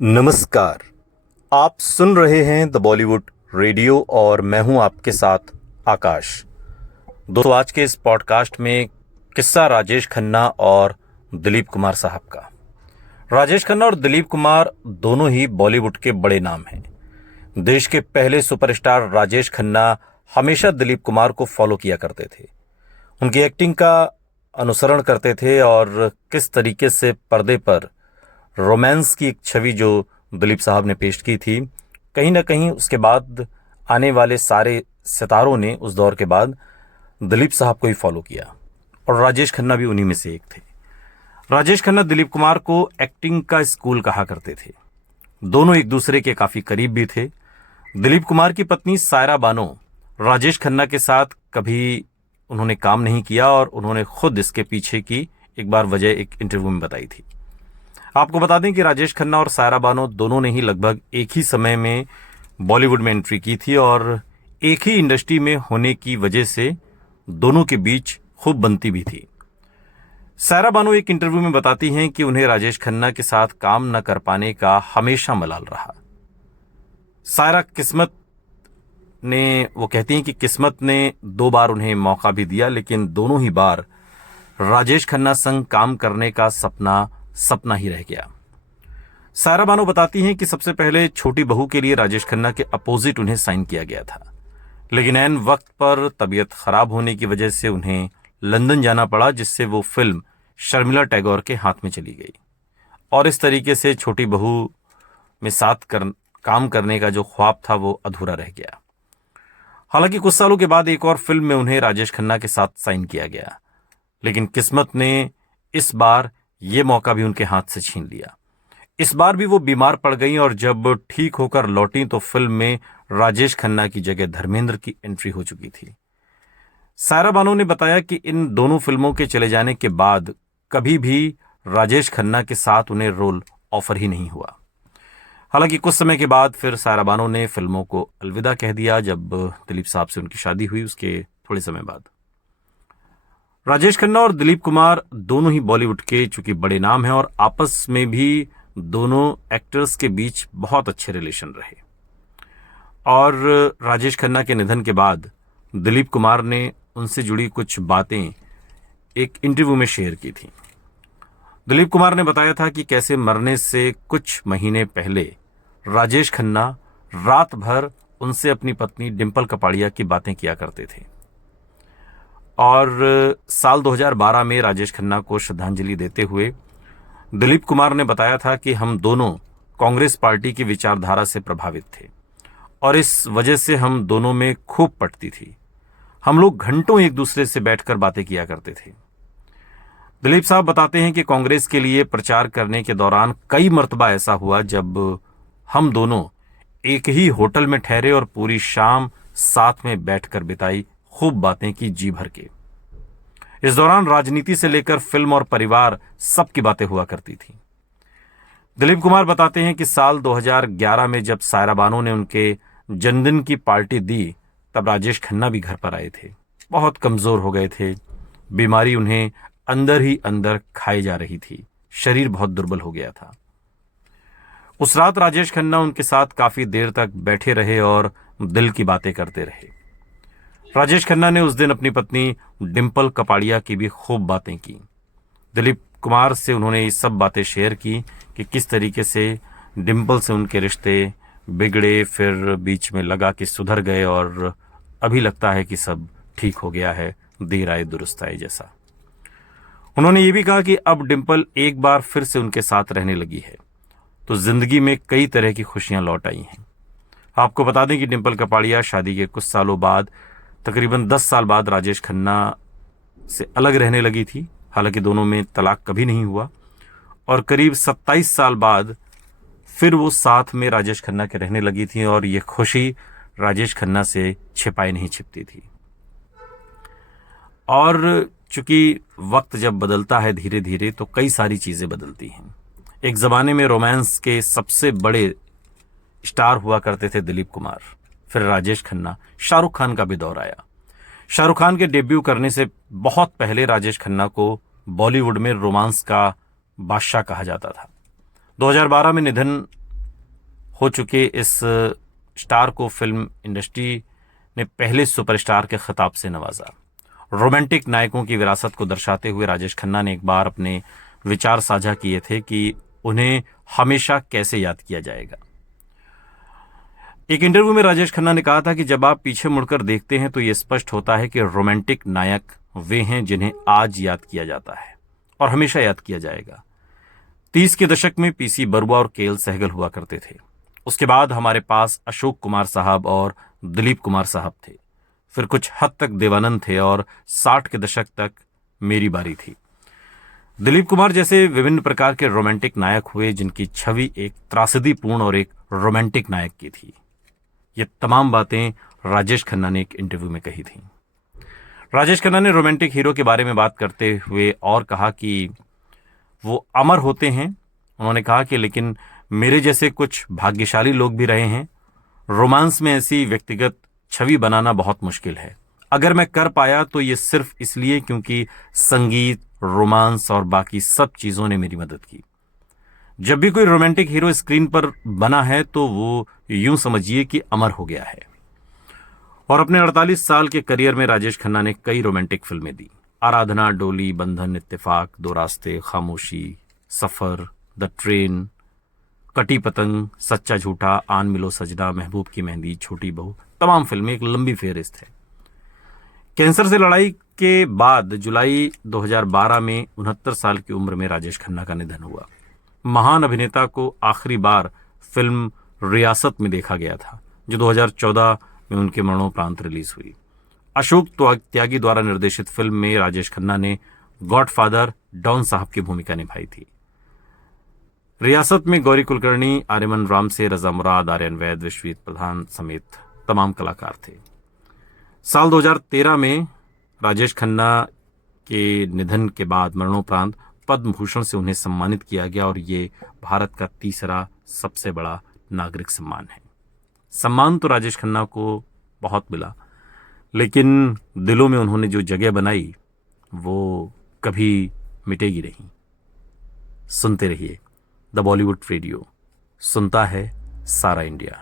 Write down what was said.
नमस्कार। आप सुन रहे हैं द बॉलीवुड रेडियो और मैं हूं आपके साथ आकाश। दोस्तों, आज के इस पॉडकास्ट में किस्सा राजेश खन्ना और दिलीप कुमार साहब का। राजेश खन्ना और दिलीप कुमार दोनों ही बॉलीवुड के बड़े नाम हैं। देश के पहले सुपरस्टार राजेश खन्ना हमेशा दिलीप कुमार को फॉलो किया करते थे, उनकी एक्टिंग का अनुसरण करते थे और किस तरीके से पर्दे पर रोमांस की एक छवि जो दिलीप साहब ने पेश की थी, कहीं ना कहीं उसके बाद आने वाले सारे सितारों ने उस दौर के बाद दिलीप साहब को ही फॉलो किया और राजेश खन्ना भी उन्हीं में से एक थे। राजेश खन्ना दिलीप कुमार को एक्टिंग का स्कूल कहा करते थे। दोनों एक दूसरे के काफी करीब भी थे। दिलीप कुमार की पत्नी सायरा बानो राजेश खन्ना के साथ कभी उन्होंने काम नहीं किया और उन्होंने खुद इसके पीछे की एक बार वजह एक इंटरव्यू में बताई थी। आपको बता दें कि राजेश खन्ना और सायरा बानो दोनों ने ही लगभग एक ही समय में बॉलीवुड में एंट्री की थी और एक ही इंडस्ट्री में होने की वजह से दोनों के बीच खूब बनती भी थी। सायरा बानो एक इंटरव्यू में बताती हैं कि उन्हें राजेश खन्ना के साथ काम न कर पाने का हमेशा मलाल रहा। सायरा वो कहती हैं कि किस्मत ने 2 बार उन्हें मौका भी दिया, लेकिन दोनों ही बार राजेश खन्ना संग काम करने का सपना ही रह गया। सायरा बानो बताती हैं कि सबसे पहले छोटी बहू के लिए राजेश खन्ना के अपोजिट उन्हें साइन किया गया था, लेकिन ऐन वक्त पर तबीयत खराब होने की वजह से उन्हें लंदन जाना पड़ा, जिससे वो फिल्म शर्मिला टैगोर के हाथ में चली गई और इस तरीके से छोटी बहू में काम करने का जो ख्वाब था वो अधूरा रह गया। हालांकि कुछ सालों के बाद एक और फिल्म में उन्हें राजेश खन्ना के साथ साइन किया गया, लेकिन किस्मत ने इस बार ये मौका भी उनके हाथ से छीन लिया। इस बार भी वो बीमार पड़ गई और जब ठीक होकर लौटी तो फिल्म में राजेश खन्ना की जगह धर्मेंद्र की एंट्री हो चुकी थी। सायरा बानो ने बताया कि इन दोनों फिल्मों के चले जाने के बाद कभी भी राजेश खन्ना के साथ उन्हें रोल ऑफर ही नहीं हुआ। हालांकि कुछ समय के बाद फिर सायरा बानो ने फिल्मों को अलविदा कह दिया जब दिलीप साहब से उनकी शादी हुई। उसके थोड़े समय बाद राजेश खन्ना और दिलीप कुमार दोनों ही बॉलीवुड के चूंकि बड़े नाम हैं और आपस में भी दोनों एक्टर्स के बीच बहुत अच्छे रिलेशन रहे और राजेश खन्ना के निधन के बाद दिलीप कुमार ने उनसे जुड़ी कुछ बातें एक इंटरव्यू में शेयर की थी। दिलीप कुमार ने बताया था कि कैसे मरने से कुछ महीने पहले राजेश खन्ना रात भर उनसे अपनी पत्नी डिंपल कपाड़िया की बातें किया करते थे और साल 2012 में राजेश खन्ना को श्रद्धांजलि देते हुए दिलीप कुमार ने बताया था कि हम दोनों कांग्रेस पार्टी की विचारधारा से प्रभावित थे और इस वजह से हम दोनों में खूब पटती थी। हम लोग घंटों एक दूसरे से बैठकर बातें किया करते थे। दिलीप साहब बताते हैं कि कांग्रेस के लिए प्रचार करने के दौरान कई मर्तबा ऐसा हुआ जब हम दोनों एक ही होटल में ठहरे और पूरी शाम साथ में बैठकर बिताई, खूब बातें की जी भर के। इस दौरान राजनीति से लेकर फिल्म और परिवार सबकी बातें हुआ करती थी। दिलीप कुमार बताते हैं कि साल 2011 में जब सायरा बानो ने उनके जन्मदिन की पार्टी दी तब राजेश खन्ना भी घर पर आए थे। बहुत कमजोर हो गए थे, बीमारी उन्हें अंदर ही अंदर खाई जा रही थी, शरीर बहुत दुर्बल हो गया था। उस रात राजेश खन्ना उनके साथ काफी देर तक बैठे रहे और दिल की बातें करते रहे। राजेश खन्ना ने उस दिन अपनी पत्नी डिंपल कपाड़िया की भी खूब बातें की। दिलीप कुमार से उन्होंने ये सब बातें शेयर की कि किस तरीके से डिंपल से उनके रिश्ते बिगड़े, फिर बीच में लगा कि सुधर गए और अभी लगता है कि सब ठीक हो गया है, देर आए दुरुस्त आए जैसा। उन्होंने ये भी कहा कि अब डिंपल एक बार फिर से उनके साथ रहने लगी है तो जिंदगी में कई तरह की खुशियां लौट आई हैं। आपको बता दें कि डिंपल कपाड़िया शादी के कुछ सालों बाद, तकरीबन 10 साल बाद राजेश खन्ना से अलग रहने लगी थी। हालांकि दोनों में तलाक कभी नहीं हुआ और करीब 27 साल बाद फिर वो साथ में राजेश खन्ना के रहने लगी थी और ये खुशी राजेश खन्ना से छिपाई नहीं छिपती थी। और चूंकि वक्त जब बदलता है धीरे धीरे तो कई सारी चीजें बदलती हैं। एक जमाने में रोमांस के सबसे बड़े स्टार हुआ करते थे दिलीप कुमार, फिर राजेश खन्ना, शाहरुख खान का भी दौर आया। शाहरुख खान के डेब्यू करने से बहुत पहले राजेश खन्ना को बॉलीवुड में रोमांस का बादशाह कहा जाता था। 2012 में निधन हो चुके इस स्टार को फिल्म इंडस्ट्री ने पहले सुपरस्टार के खिताब से नवाजा। रोमांटिक नायकों की विरासत को दर्शाते हुए राजेश खन्ना ने एक बार अपने विचार साझा किए थे कि उन्हें हमेशा कैसे याद किया जाएगा। एक इंटरव्यू में राजेश खन्ना ने कहा था कि जब आप पीछे मुड़कर देखते हैं तो यह स्पष्ट होता है कि रोमांटिक नायक वे हैं जिन्हें आज याद किया जाता है और हमेशा याद किया जाएगा। 30 के दशक में पीसी बरुआ और केएल सहगल हुआ करते थे। उसके बाद हमारे पास अशोक कुमार साहब और दिलीप कुमार साहब थे। फिर कुछ हद तक देवानंद थे और 60 के दशक तक मेरी बारी थी। दिलीप कुमार जैसे विभिन्न प्रकार के रोमांटिक नायक हुए जिनकी छवि एक त्रासदीपूर्ण और एक रोमांटिक नायक की थी। ये तमाम बातें राजेश खन्ना ने एक इंटरव्यू में कही थी। राजेश खन्ना ने रोमांटिक हीरो के बारे में बात करते हुए और कहा कि वो अमर होते हैं। उन्होंने कहा कि लेकिन मेरे जैसे कुछ भाग्यशाली लोग भी रहे हैं। रोमांस में ऐसी व्यक्तिगत छवि बनाना बहुत मुश्किल है। अगर मैं कर पाया तो ये सिर्फ इसलिए क्योंकि संगीत, रोमांस और बाकी सब चीजों ने मेरी मदद की। जब भी कोई रोमांटिक हीरो स्क्रीन पर बना है तो वो यूं समझिए कि अमर हो गया है। और अपने 48 साल के करियर में राजेश खन्ना ने कई रोमांटिक फिल्में दी। आराधना, डोली, बंधन, इत्तेफाक, दो रास्ते, खामोशी, सफर, द ट्रेन, कटी पतंग, सच्चा झूठा, आन मिलो सजना, महबूब की मेहंदी, छोटी बहू, तमाम फिल्में, एक लंबी फेहरिस्त है। कैंसर से लड़ाई के बाद जुलाई 2012 में 69 साल की उम्र में राजेश खन्ना का निधन हुआ। महान अभिनेता को आखिरी बार फिल्म रियासत में देखा गया था जो 2014 में उनके मरणोपरांत रिलीज हुई। अशोक त्यागी द्वारा निर्देशित फिल्म में राजेश खन्ना ने गॉडफादर डॉन साहब की भूमिका निभाई थी। रियासत में गौरी कुलकर्णी, आर्यमन रामसे, रजा मुराद, आर्यन वैद, विश्वजीत प्रधान समेत तमाम कलाकार थे। साल 2013 में राजेश खन्ना के निधन के बाद मरणोपरांत पद्म भूषण से उन्हें सम्मानित किया गया और ये भारत का तीसरा सबसे बड़ा नागरिक सम्मान है। सम्मान तो राजेश खन्ना को बहुत मिला, लेकिन दिलों में उन्होंने जो जगह बनाई वो कभी मिटेगी नहीं। सुनते रहिए द बॉलीवुड रेडियो, सुनता है सारा इंडिया।